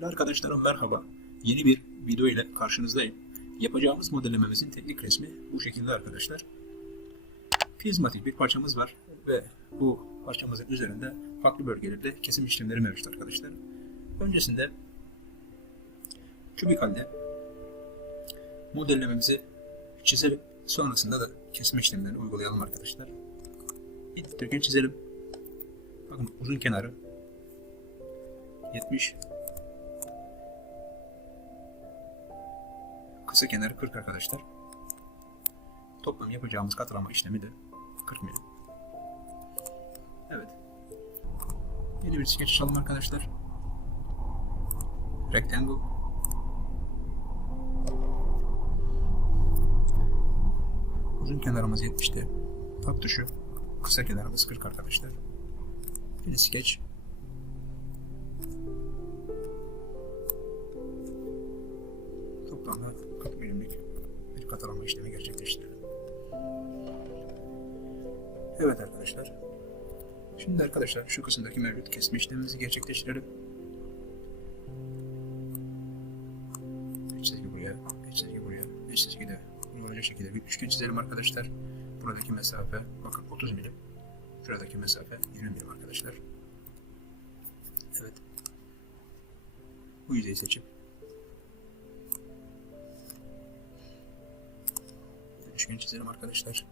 Değerli arkadaşlarım merhaba. Yeni bir video ile karşınızdayım. Yapacağımız modellememizin teknik resmi bu şekilde arkadaşlar. Prizmatik bir parçamız var ve bu parçamızın üzerinde farklı bölgelerde kesim işlemleri mevcut arkadaşlar. Öncesinde kübik halde modellememizi çizelim. Sonrasında da kesim işlemlerini uygulayalım arkadaşlar. Dikdörtgen çizelim. Bakın uzun kenarı 70 Kısa kenarı 40 arkadaşlar. Toplam yapacağımız katlama işlemi de 40 milim. Evet. Yeni bir skeç açalım arkadaşlar. Rectangle. Uzun kenarımız 70'te. Tab tuşu. Kısa kenarımız 40 arkadaşlar. Yeni skeç. Toplamda 40 milimlik bir katalama işlemi gerçekleştirelim. Evet arkadaşlar. Şimdi arkadaşlar şu kısımdaki mevcut kesme işlemimizi gerçekleştirelim. Bir çizgi buraya, bir çizgi buraya, bir çizgi de olacak şekilde bir üçgen çizelim arkadaşlar. Buradaki mesafe bakın 30 milim. Şuradaki mesafe 20 milim arkadaşlar. Evet. Bu yüzeyi seçip üçgen çizelim arkadaşlar.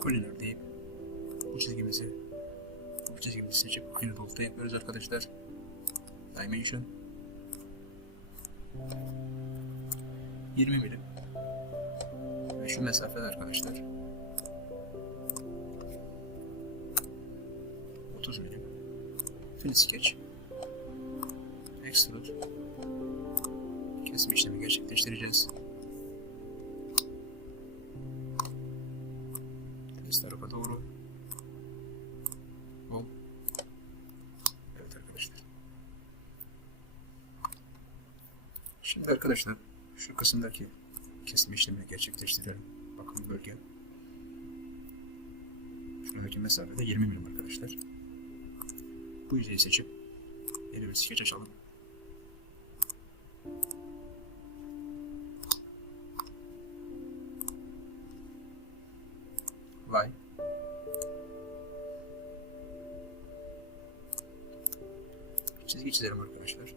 Koliler deyip bu çizgimizi bu çizgimizi seçip aynı dolta yapıyoruz arkadaşlar. Dimension 20 milim şu mesafede arkadaşlar 30 milim fill sketch extrude kesme işlemi gerçekleştireceğiz. Ters tarafa doğru. Bol. Evet arkadaşlar. Şimdi arkadaşlar şu kısımdaki kesme işlemini gerçekleştirelim. Bakın bölge. Şuradaki mesafe de 20 milim arkadaşlar. Bu yüzeyi seçip yeni bir skeç açalım. Vay. Çizgi çizelim arkadaşlar.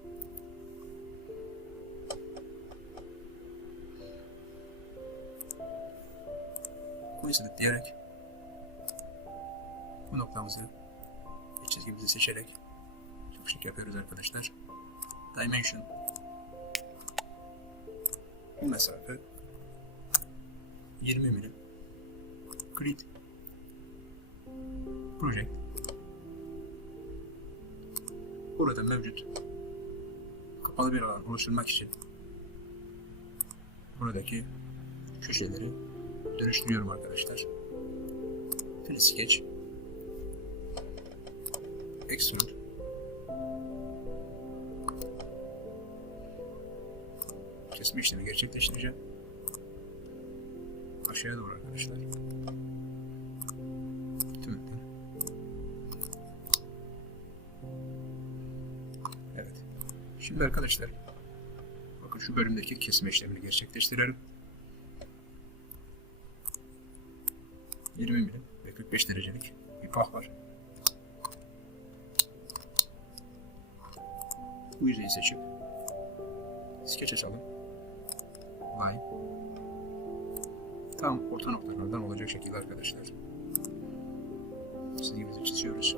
Coincident diyerek bu noktamızı ve çizgimizi seçerek çok şık yapıyoruz arkadaşlar. Dimension. Bu mesafe 20 milim. Grid. Project. Burada mevcut kapalı bir alan oluşturmak için buradaki köşeleri dönüştürüyorum arkadaşlar. Fill Sketch Extrude Kesme işlemi gerçekleştireceğim. Aşağıya doğru arkadaşlar. Tümden. Evet. Şimdi arkadaşlar bakın şu bölümdeki kesme işlemini gerçekleştirelim. 20 milim ve 45 derecelik bir pah var. Bu yüzeyi seçip skeç açalım. Line. Tam orta noktalardan olacak şekilde arkadaşlar. Çizgimizi çiziyoruz.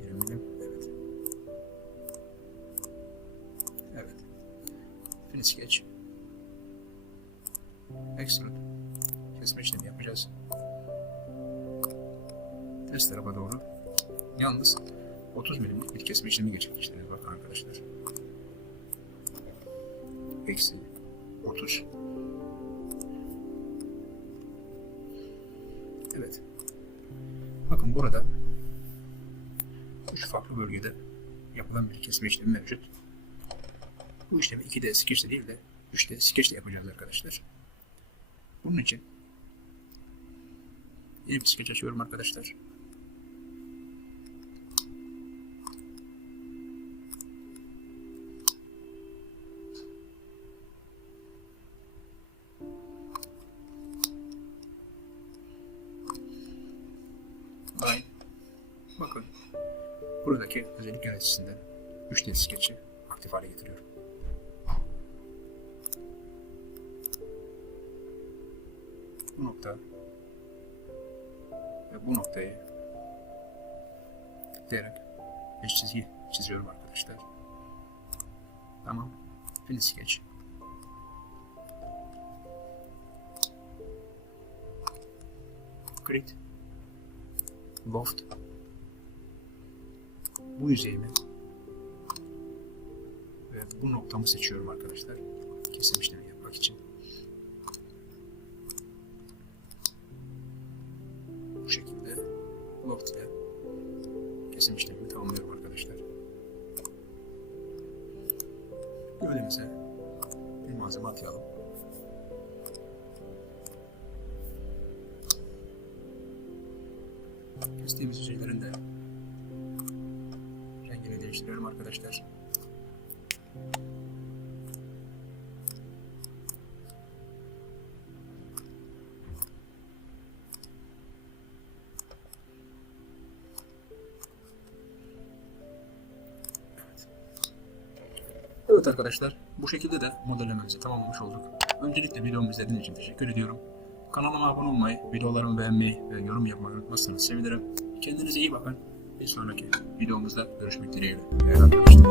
20 milim. Evet. Evet. Finish sketch. Yapacağız. Ters tarafa doğru. Yalnız 30 milimlik bir kesme işlemi gerçekleştireceğiz bakın arkadaşlar. Eksi 30. Evet. Bakın burada yapılan bir kesme işlemi mevcut. Bu işlemi 2D skeçle değil de 3D skeçle yapacağız arkadaşlar. Bunun için yeni bir skeç açıyorum arkadaşlar. Line. Bakın buradaki özellik yöneticisinden 3D skeç'i aktif hale getiriyorum. Bu nokta bu noktayı diyerek bir çizgi çiziyorum arkadaşlar. Tamam. Finish sketch. Grid. Loft. Bu yüzeyimi ve bu noktamı seçiyorum arkadaşlar. Kesim işlemi yapmak için. İle kesim işlemini tamamlıyorum arkadaşlar. Gövdemize bir malzeme atayalım. Kestiğimiz yüzeylerin de rengini değiştiriyorum arkadaşlar. Evet arkadaşlar, bu şekilde de modellememizi tamamlamış olduk. Öncelikle videomu izlediğiniz için teşekkür ediyorum. Kanalıma abone olmayı, videolarımı beğenmeyi ve yorum yapmayı unutmazsanız sevinirim. Kendinize iyi bakın. Bir sonraki videomuzda görüşmek dileğiyle. Değerli arkadaşlar.